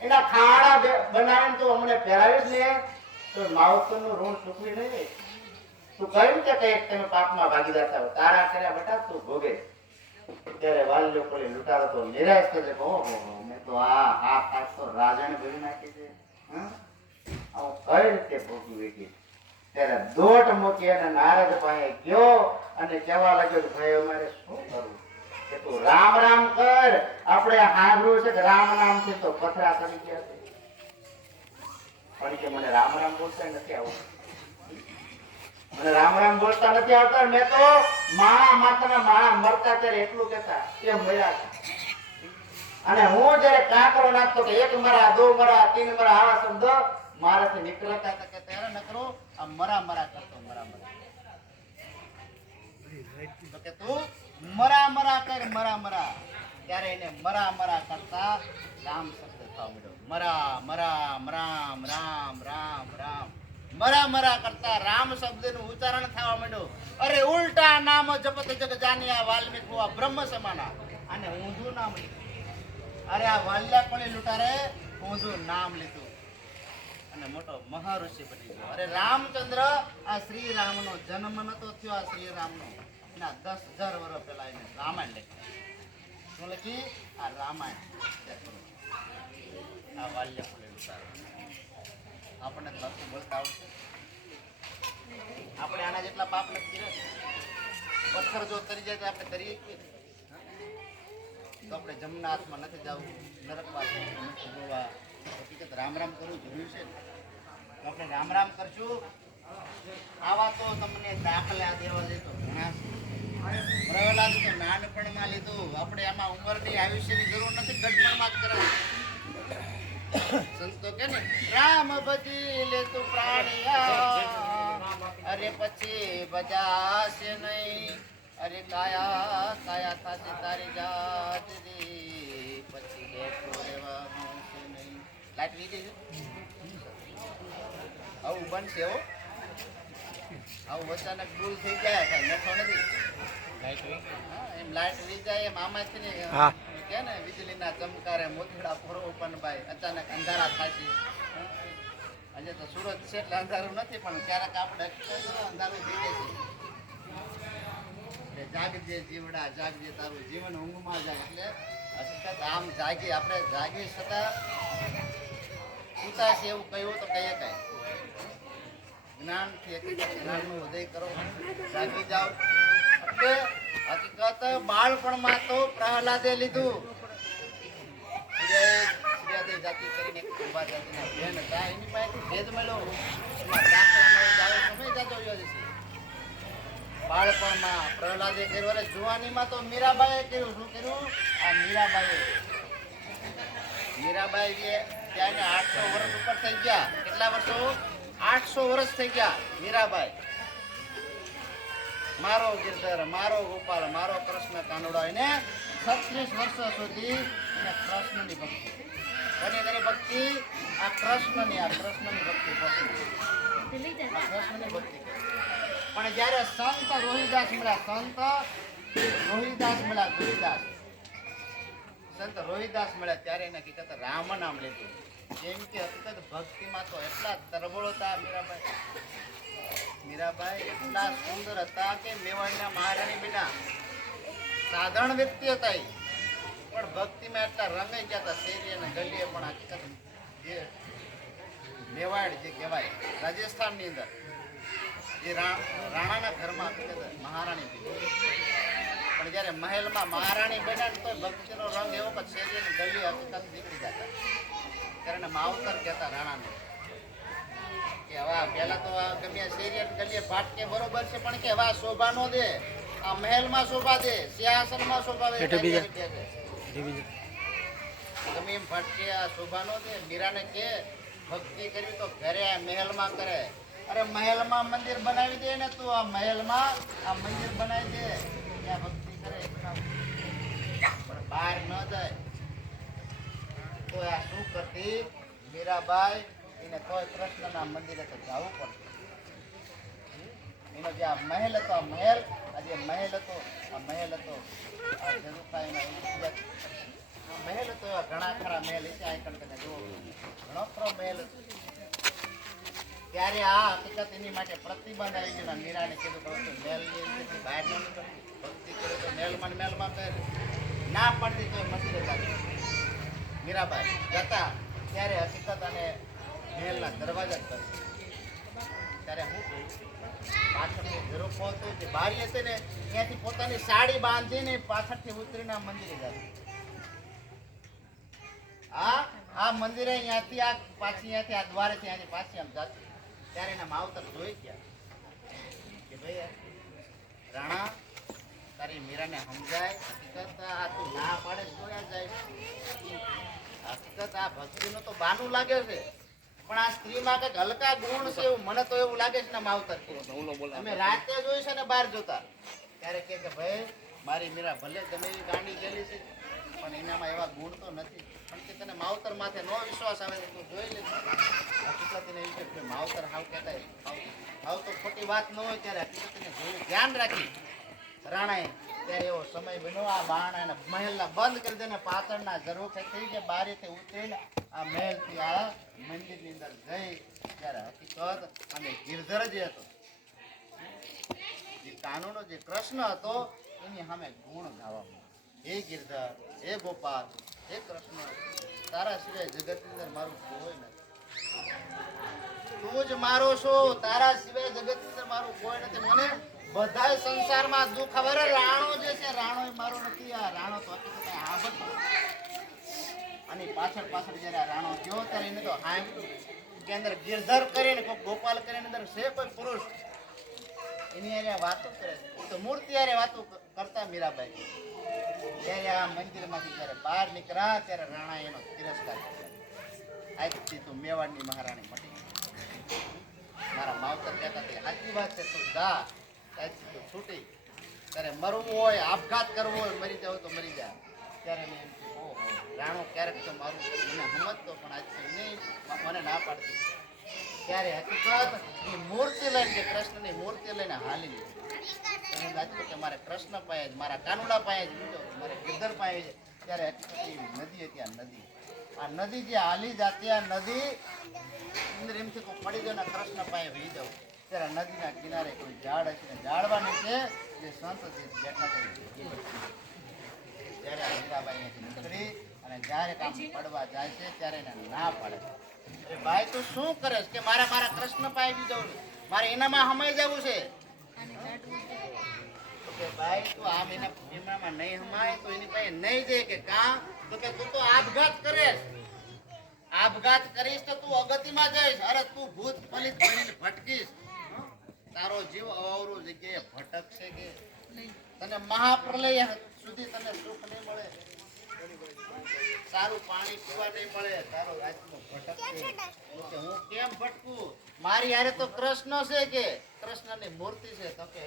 એના ખાડા બનાવીને તું અમને પહેરાવીશ ને તો માવતરનું ચૂકવી નહીં તું કહ્યું કે કંઈક તમે પાપમાં ભાગીદાર થાવ તારા કર્યા બેટા તું ભોગે ત્યારે વાલીઓ પેલી લૂંટારો તો નિરાશ થશે કે ઓહો મેં તો આ આ પાક તો રાજાને ભરી નાખી છે આવો કઈ રીતે ભોગવી વેઠી ત્યારે દોટ મૂકી અને નારદ પાસે ગયો અને કહેવા લાગ્યો કે, ભાઈ, અમારે શું કરવું? કે તું રામ રામ કર. આપણે સાંભળ્યું છે કે રામ નામથી તો પથરા કરી ગયા છે. પણ કે મને રામ રામ બોલતા નથી આવડતું. મને રામ રામ બોલતા નથી આવતા મેં તો માણા માત્ર માણા મરતા ત્યારે એટલું કહેતા કે મર્યા છે. અને હું જયારે કાંકરો નાખતો કે એક મરા, દો મરા, તીન મરા, આવા શબ્દો મારાથી નીકળતા હતા કે ત્યારે નકરો આ મરા મરા કરતો, મરા મરા. કે તું મરા મરા કર, મરા મરા. ત્યારે એને મરા મરા કરતા રામ શબ્દ થવા મળ્યો મરા મરા રામ રામ રામ રામ. મરા મરા કરતા રામ શબ્દનું ઉચ્ચારણ થવા માંડ્યું. અરે ઉલટા નામ જપત જગ જાનિયા વાલ્મીકુ બ્રહ્મ સમાના. અને ઊંધું નામ લીધું. અરે આ વાલ્યા કોણે લૂંટારે ઊંધું નામ લીધું. અને મોટો મહાઋષિ બની ગયો. અરે રામચંદ્ર આ શ્રી રામનો જન્મ નતો થયો, આ શ્રી રામનો એના દસ હજાર વર્ષ પહેલા એને રામાયણ લખી શું લખી? આ રામાયણ. આ વાલ્ય કોણે લૂંટારે. આપણને તરતું બોલતા આવશે આપણે આના જેટલા પાપ નથી પથ્થર જો તરી જાય તો આપણે તરીએ છીએ તો આપણે જમના હાથમાં નથી જવું, નરકવાસ હકીકત રામ રામ કરવું જરૂરી છે તો આપણે રામ રામ કરશું. આવા તો તમને દાખલા દેવા તો ઘણા પ્રહલાદ તો નાનપણમાં લીધું. આપણે આમાં ઉંમરની આયુષ્યની જરૂર નથી ગઢપણમાં જ કરાય સંતો કે ને, રામ ભજી લે તું પ્રાણિયા. અરે પછી બજાશે નહીં. અરે કાયા કાયા થાશે તારી આવું બનશે હો. આવું અચાનક ભૂલ થઈ જાય કાંઈ નફો નથી એમ લાઈટ વી એમ છે. ને કે ને વીજળીના ચમકારે મોથડા ફોરો પણ ભાઈ અચાનક અંધારા હા. આજે તો સુરત છે એટલે અંધારું નથી, પણ ક્યારેક આપણે અંધારું થઈ જાય છે. જાગજે જીવડા જાગજે તારું જીવન ઊંઘમાં જાય એટલે હકીકત આમ જાગી, આપણે જાગી છતાં સુતા એવું કહ્યું તો કહીએ કાંઈ. જ્ઞાનથી હકીકત જ્ઞાનનું ઉદય કરો. જાગી જાઓ. એટલે હકીકત બાળપણમાં તો પ્રહલાદે લીધું. સૂર્યાદય જાતિ કરીને કુંભા જાતિના બેન હતા. એની પાસે ભેદ મળ્યો. દાખલા મળ્યો જાવે સમય જાતો રહ્યો છે બાળપણમાં પ્રહલાદે કર્યું અને જુવાનીમાં તો મીરાબાઈએ કર્યું. શું કર્યું? આ મીરાબાઈએ. મીરાબાઈ જે ત્યાં આઠસો વર્ષ ઉપર થઈ ગયા. કેટલા વર્ષો? આઠસો વર્ષ થઈ ગયા, મીરાબાઈ. મારો ગિરધર, મારો ગોપાલ, મારો કૃષ્ણ કાનોડા એને છત્રીસ વર્ષ સુધી એને કૃષ્ણની ભક્તિ. કોની કરી ભક્તિ? આ કૃષ્ણની આ કૃષ્ણની ભક્તિ. કૃષ્ણની ભક્તિ. પણ જ્યારે સંત રોહિદાસ મળ્યા, સંત રોહિદાસ મળ્યા રોહિદાસ સંત રોહિદાસ મળ્યા ત્યારે એને કીધા રામ નામ લીધું જેમ કે હકીકત ભક્તિમાં તો એટલા તરબળો હતા મીરાબાઈ. મીરાબાઈ એટલા સુંદર હતા કે મેવાડના મહારાણી બિના સાધારણ વ્યક્તિ હતા એ. પણ ભક્તિમાં એટલા રંગાઈ ગયા હતા, શેરી અને ગલીએ પણ હકીકત જે મેવાડ જે કહેવાય, રાજસ્થાનની અંદર. જે રાણાના ઘરમાં મહારાણી પણ જ્યારે મહેલમાં મહારાણી બન્યા ને તો ભક્તિનો રંગ એવો કે શેરી અને ગલી હકીકત નીકળી જતા. ત્યારે એને માવતર કહેતા રાણાને કે હવે પહેલા તો આ ગમે શેરી ગલીએ ભાટકે બરોબર છે પણ કે હવે શોભા નો દે. આ મહેલમાં શોભા દે સિંહાસનમાં શોભા દે. ગમે એમ ભટકે આ શોભા નો દે મીરાને કે ભક્તિ કરવી તો ઘરે મહેલમાં કરે. અરે મહેલમાં મંદિર બનાવી દે ને તું આ મહેલમાં, આ મંદિર બનાવી દે. ત્યાં ભક્તિ કરે પણ બહાર ન જાય. તો આ શું કરતી? મીરાબાઈ, એને કોઈ કૃષ્ણના મંદિરે તો જવું પડતું એનો જે આ મહેલ હતો, આ મહેલ, આ જે મહેલ હતો, આ મહેલ હતો, આ આ મહેલ હતો એવા ઘણા ખરા મહેલ છે, આ કણ કદાચ ઘણો ખરો મહેલ હતો. ત્યારે આ હકીકત એની માટે પ્રતિબંધ આવી ગયો. મીરાને કીધું કે હવે તું બહાર ન નીકળ. ભક્તિ કરે તો મહેલમાં મેલમાં કરે ના પડતી તો મંદિરે જાજે મીરાબાઈ જતા ત્યારે હકીકત અને મહેલના દરવાજા જ ત્યારે હું પાછળથી ઝરૂખો હતો જે બારી હતી ને, ત્યાંથી પોતાની સાડી બાંધીને પાછળથી ઉતરીને મંદિરે જતી આ આ મંદિરે અહીંયાથી આ પાછી અહીંયાથી આ દ્વારે અહીંયાથી પાછી આમ જાતી. ત્યારે એના માવતર જોઈ ગયા. કે ભાઈ રાણા તારી મીરાને સમજાય? હકીકત આ તું ના પાડે જોયા જાય? હકીકત આ ભક્તિનું તો બાનું લાગે છે. પણ આ સ્ત્રીમાં કંઈક હલકા ગુણ છે એવું મને તો એવું લાગે છે ને માવતર અમે રાતે જોઈ છે ને બહાર જોતા. ત્યારે કે કે ભાઈ મારી મીરા ભલે ગમે એવી ગાંડી ગયેલી છે પણ એનામાં એવા ગુણ તો નથી. કે તને માવતર માથે નો વિશ્વાસ આવે તું જોઈ લે. હકીકત માવતર હાવ કહેતા હાવ ખોટી વાત ન હોય ત્યારે ધ્યાન રાખી. રાણાએ ત્યારે એવો સમય બન્યો, આ બારણાને મહેલના બંધ કરી દે ને જરૂર થઈ કે બારીથી ઉતરીને આ મહેલથી આ મંદિરની અંદર જઈ ત્યારે હકીકત અને ગિરધર જે હતો, જે કાનૂનો, જે કૃષ્ણ હતો, એની સામે ગુણ ગાવા એ ગિરધર એ ગોપાલ તું જ મારો છો, તારા સિવાય જગતની મારું કોઈ નથી. મને બધા સંસારમાં દુઃખ ખબર રાણો જે છે, રાણો મારો નથી. આ રાણો તો હકીકતે આબટ અને પાછળ પાછળ જ્યારે આ રાણો ગયો ત્યારે એને તો હામ કે ગિરધર કરીને, કોઈ ગોપાલ કરીને અંદર છે કોઈ પુરુષ? એની આ વાતો કરે તો મૂર્તિ હારે વાતો કરતા મીરાબાઈ. જ્યારે આ મંદિરમાંથી જ્યારે બહાર નીકળ્યા ત્યારે રાણા એનો તિરસ્કાર કર્યો. આજથી તું મેવાડની મહારાણી મટી મારા માવતર કહેતા કે સાચી વાત છે તું, જા. આજથી તું છૂટી ત્યારે મરવું હોય, આપઘાત કરવો હોય, મરી જાવ તો મરી જા. ત્યારે મેં એમ રાણો ક્યારેક તો મારું મને સમજતો, પણ આજથી નહીં, મને ના પાડતી. ત્યારે હકીકત? એ મૂર્તિ લઈને કૃષ્ણની મૂર્તિ લઈને હાલી લીધી. તમે કે મારે કૃષ્ણ પાસે જ મારા કાનુડા પાસે જ લીધો મારે ગીધર પાસે જ. ત્યારે હકીકત એ નદી હતી આ નદી. આ નદી જે હાલી જાતી આ નદી અંદર એમથી કોઈ પડી ગયો ને કૃષ્ણ પાસે વહી જાવ ત્યારે નદીના કિનારે કોઈ ઝાડ હશે ને ઝાડવા નીચે જે સંત જે બેઠા છે ત્યારે હીરાબાઈ અહીંયાથી નીકળી અને જ્યારે કામ પડવા જાય છે ત્યારે એને ના પાડે. ભાઈ તું શું કરે કે મારે મારા કૃષ્ણ પાસે બી જવું મારે એનામાં હમાઈ જવું છે. કે ભાઈ તું આમ એના એનામાં નહીં હમાય તો એની પાસે નહીં જાય કે કા? તો કે તું તો આપઘાત કરે આપઘાત કરીશ તો તું અગતિમાં જઈશ. અરે તું ભૂત બનીને ભટકીશ. તારો જીવ અવરું જગ્યાએ ભટકશે કે? તને મહાપ્રલય સુધી તને સુખ નહીં મળે. સારું પાણી પીવા નહીં મળે. તારો આત્મો ભટક હું કેમ ભટકું? મારી હારે તો કૃષ્ણ છે કે? કૃષ્ણની મૂર્તિ છે. તો કે